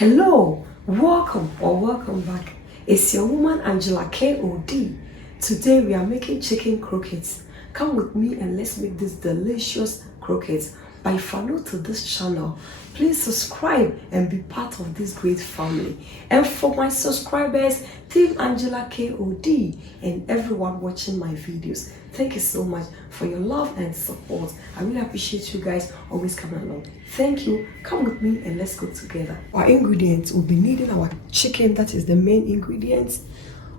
Hello, welcome back. It's your woman Angela KOD. Today we are making chicken croquettes. Come with me and let's make this delicious croquettes. But if you're new to this channel, please subscribe and be part of this great family. And for my subscribers, Team Angela KOD and everyone watching my videos, thank you so much for your love and support. I really appreciate you guys always coming along. Thank you. Come with me and let's go together. Our ingredients, will be needing our chicken, that is the main ingredients,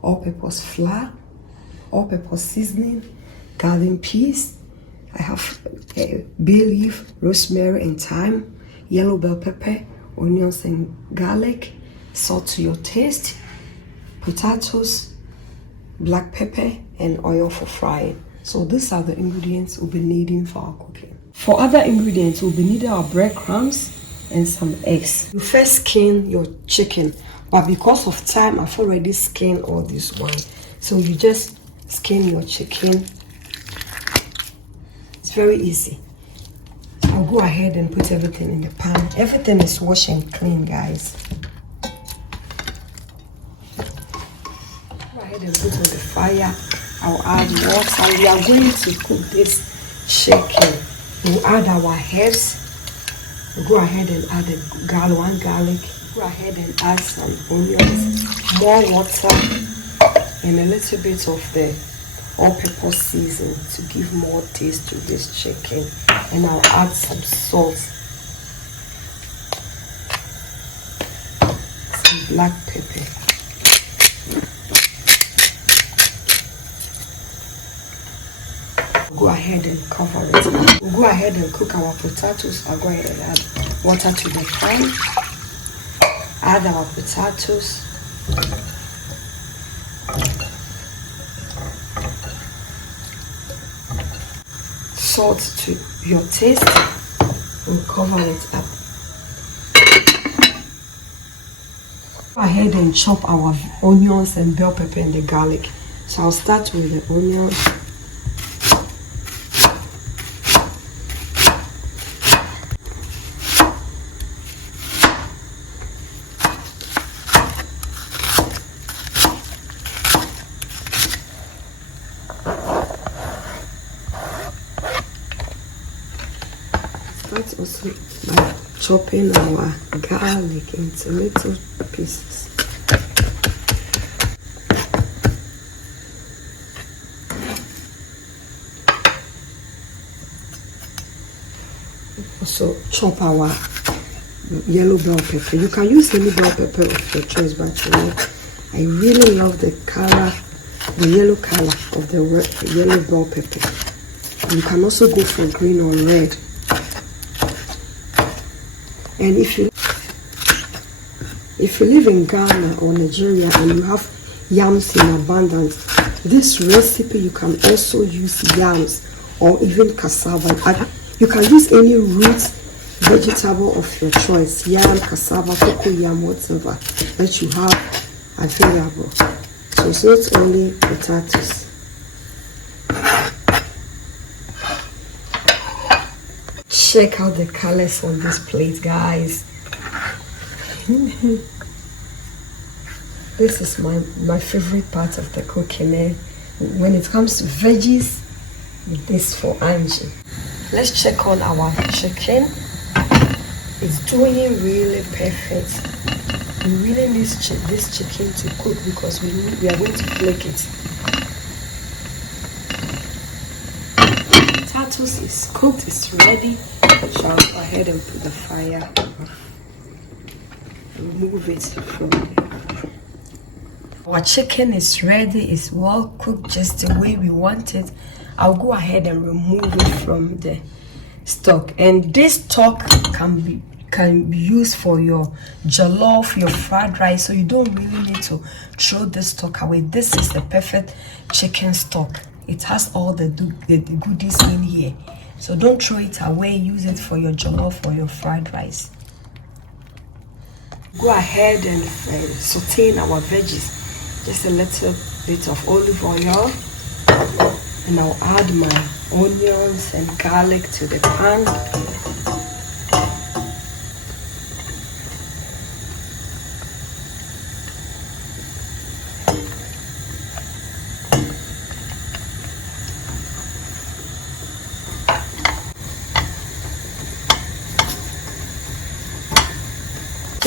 all-purpose flour, all-purpose seasoning, garden peas. I have bay leaf, rosemary and thyme, yellow bell pepper, onions and garlic, salt to your taste, potatoes, black pepper and oil for frying. So these are the ingredients we'll be needing for our cooking. For other ingredients, we'll be needing our breadcrumbs and some eggs. You first skin your chicken, but because of time, I've already skinned all this one. So you just skin your chicken. It's very easy. I'll go ahead and put everything in the pan. Everything is washed and clean, guys. Go ahead and put on the fire. I'll add water. We are going to cook this chicken. We'll add our herbs. We'll go ahead and add one garlic. Go ahead and add some onions, more water, and a little bit of the all-purpose season to give more taste to this chicken. And I'll add some salt, some black pepper. Go ahead and cover it. We'll go ahead and cook our potatoes. I'll go ahead and add water to the pan. Add our potatoes. Salt to your taste. We'll cover it up. Go ahead and chop our onions and bell pepper and the garlic. So I'll start with the onions. Start also by chopping our garlic into little pieces. Also chop our yellow bell pepper. You can use any bell pepper of your choice, but you know, I really love the color, the yellow color of the yellow bell pepper. You can also go for green or red. And if you live in Ghana or Nigeria and you have yams in abundance, this recipe you can also use yams or even cassava. You can use any root vegetable of your choice, yam, cassava, cocoa yam, whatever that you have available. So it's not only potatoes. Check out the colors on this plate, guys. This is my favorite part of the cooking. When it comes to veggies, this for Angie. Let's check on our chicken. It's doing really perfect. We really need this chicken to cook because we are going to flake it. Potatoes is cooked, it's ready. So I'll go ahead and put the fire off. Remove it from there. Our chicken is ready, it's well cooked just the way we want it. I'll go ahead and remove it from the stock. And this stock can be used for your jollof, your fried rice, so you don't really need to throw this stock away. This is the perfect chicken stock. It has all the goodies in here. So don't throw it away, use it for your jollof or your fried rice. Go ahead and saute our veggies. Just a little bit of olive oil. And I'll add my onions and garlic to the pan.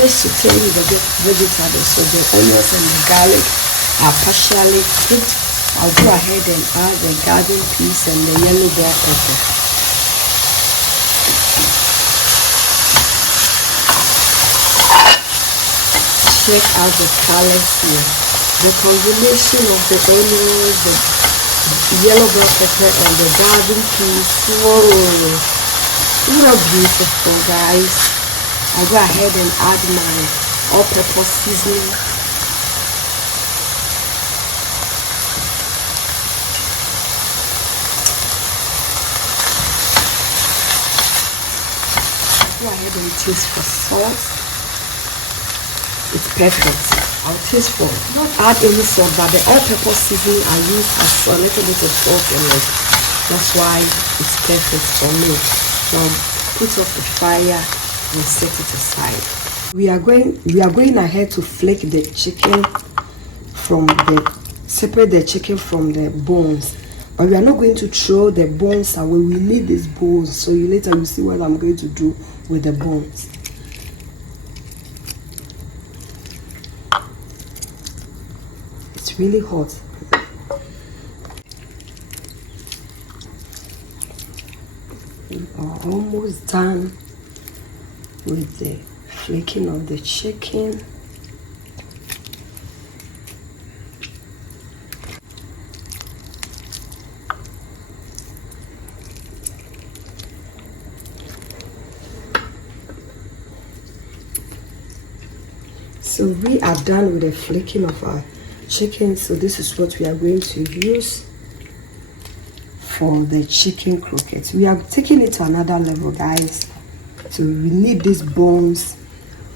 just to tell you the vegetables. So the onions and the garlic are partially cooked. I'll go ahead and add the garden peas and the yellow bell pepper. Check out the colors here. The combination of the onions, the yellow bell pepper and the garden peas. Whoa! What beautiful, guys. I'll go ahead and add my all-purpose seasoning. Go ahead and taste for salt. It's perfect. I'll taste for, not add any salt, but the all-purpose seasoning I use as a little bit of salt in it. That's why it's perfect for me. So I'll put off the fire and set it aside. We are going ahead to flake the chicken separate the chicken from the bones. But we are not going to throw the bones away. We need these bones. So later you see what I'm going to do with the bones. It's really hot. We are almost done with the flaking of the chicken. So we are done with the flaking of our chicken. So this is what we are going to use for the chicken croquettes. We are taking it to another level, guys. So we need these bones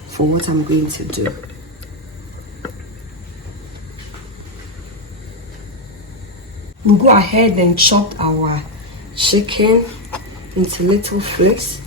for what I'm going to do. We'll go ahead and chop our chicken into little flakes.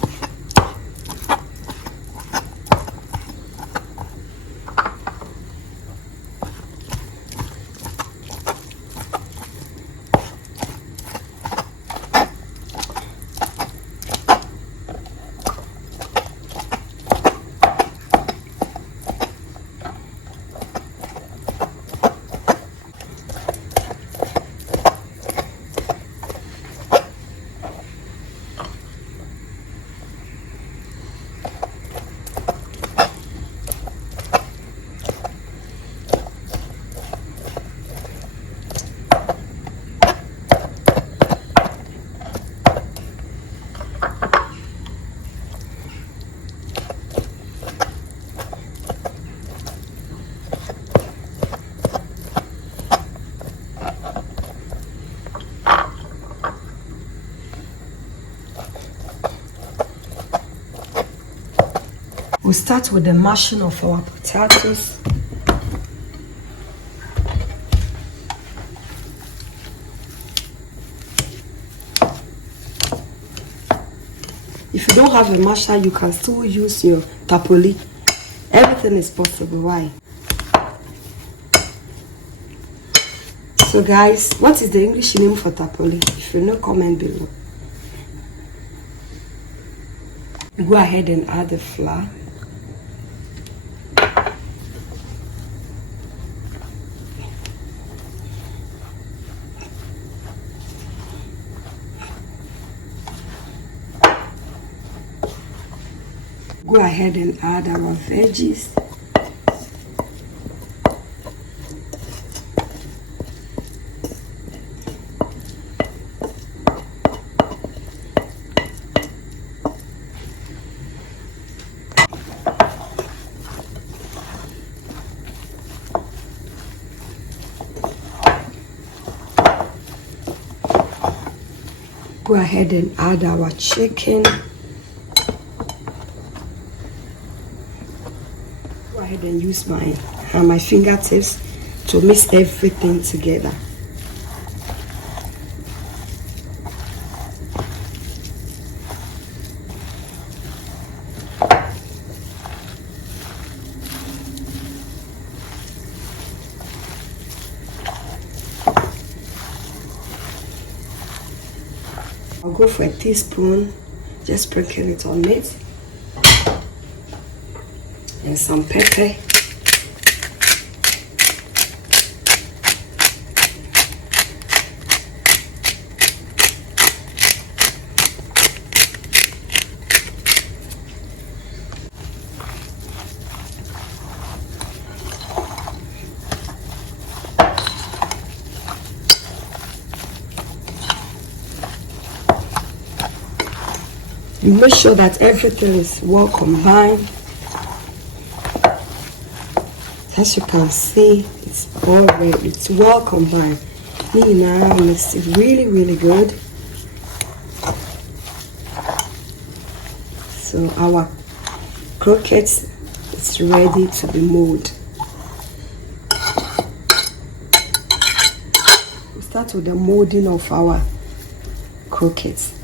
We'll start with the mashing of our potatoes. If you don't have a masher, you can still use your tapoli. Everything is possible. Why? So guys, what is the English name for tapoli? If you know, comment below. Go ahead and add the flour. Go ahead and add our veggies. Go ahead and add our chicken. And use my fingertips to mix everything together. I'll go for a teaspoon, just sprinkle it on it. and some pepper. You make sure that everything is well combined. As you can see, it's well combined. Now mix it really good. So our croquette is ready to be molded. We start with the molding of our croquettes.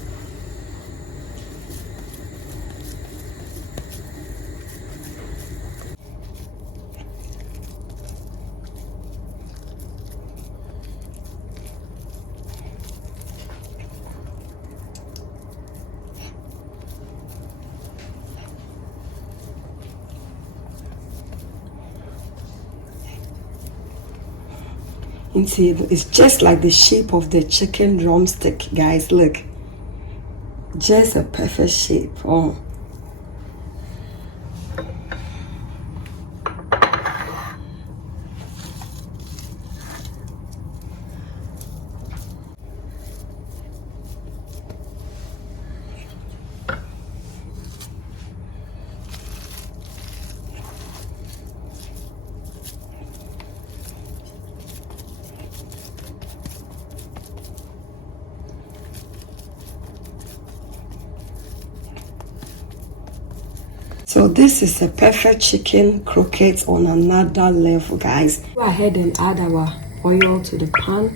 It's just like the shape of the chicken drumstick, guys. Look, just a perfect shape. Oh, so this is a perfect chicken croquette on another level, guys. Go ahead and add our oil to the pan.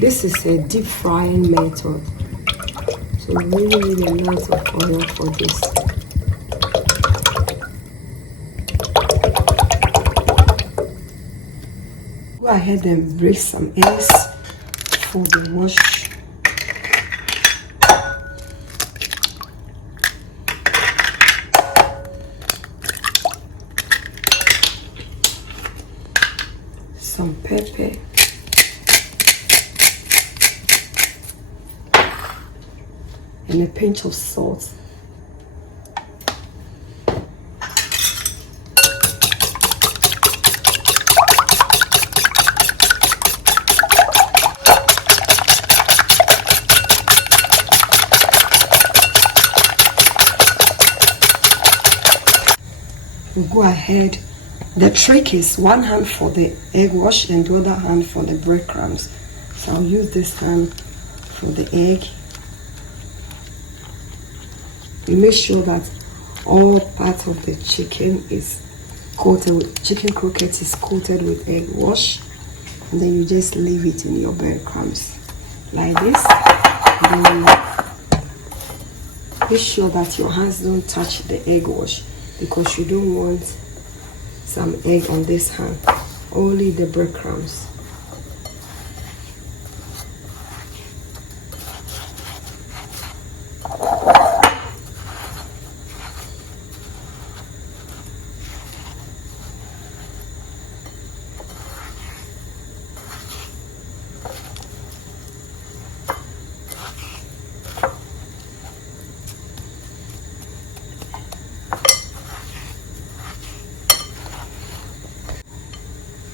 This is a deep frying method, so really need a lot of oil for this. Go ahead and break some eggs for the wash. Some pepper, and a pinch of salt. We'll go ahead. The trick is one hand for the egg wash and the other hand for the breadcrumbs. So I'll use this hand for the egg. We make sure that all part of the chicken is coated with, chicken croquette is coated with egg wash. And then you just leave it in your breadcrumbs like this. And then make sure that your hands don't touch the egg wash, because you don't want some egg on this hand, only the breadcrumbs.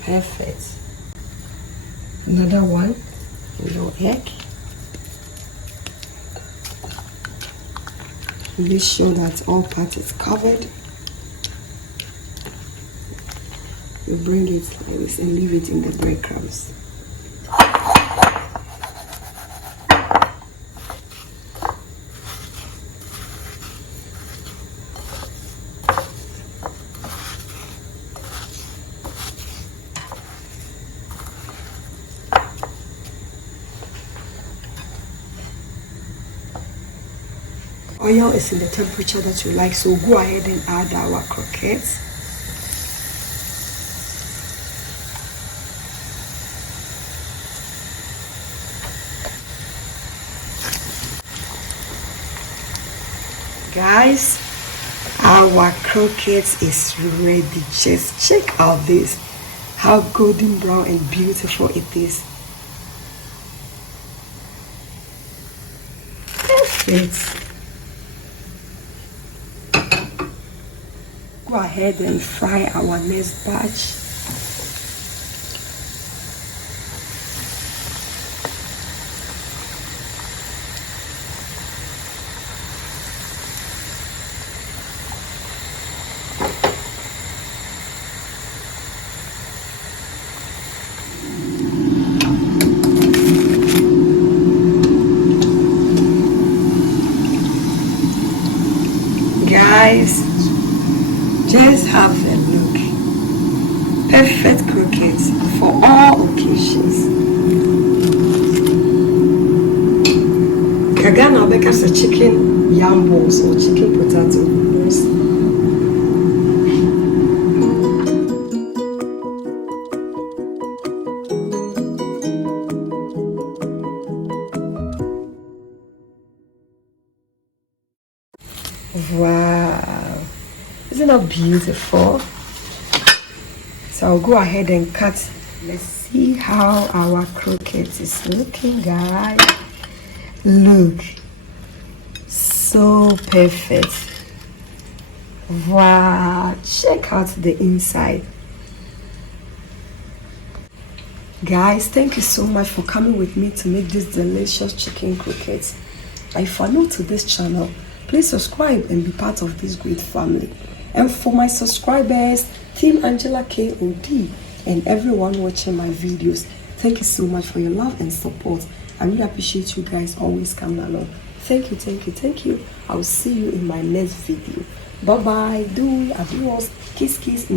Perfect. Another one, little egg. Make sure that all part is covered. You bring it like this and leave it in the breadcrumbs. Oil is in the temperature that you like, so go ahead and add our croquettes. Guys, Our croquette is ready. Just check out this. How golden brown and beautiful it is. Perfect. Go ahead and fry our next batch. Guys, just have a look. Perfect croquettes for all occasions. Kagana because a chicken yam balls or chicken potato balls. Wow, isn't that beautiful? So I'll go ahead and cut. Let's see how our croquette is looking, guys. Look, so perfect. Wow, check out the inside. Guys, thank you so much for coming with me to make this delicious chicken croquettes. If you're new to this channel, please subscribe and be part of this great family. And for my subscribers, Team Angela KOD, and everyone watching my videos, thank you so much for your love and support. I really appreciate you guys always coming along. Thank you, thank you, thank you. I will see you in my next video. Bye bye. Do adios. Kiss, kiss.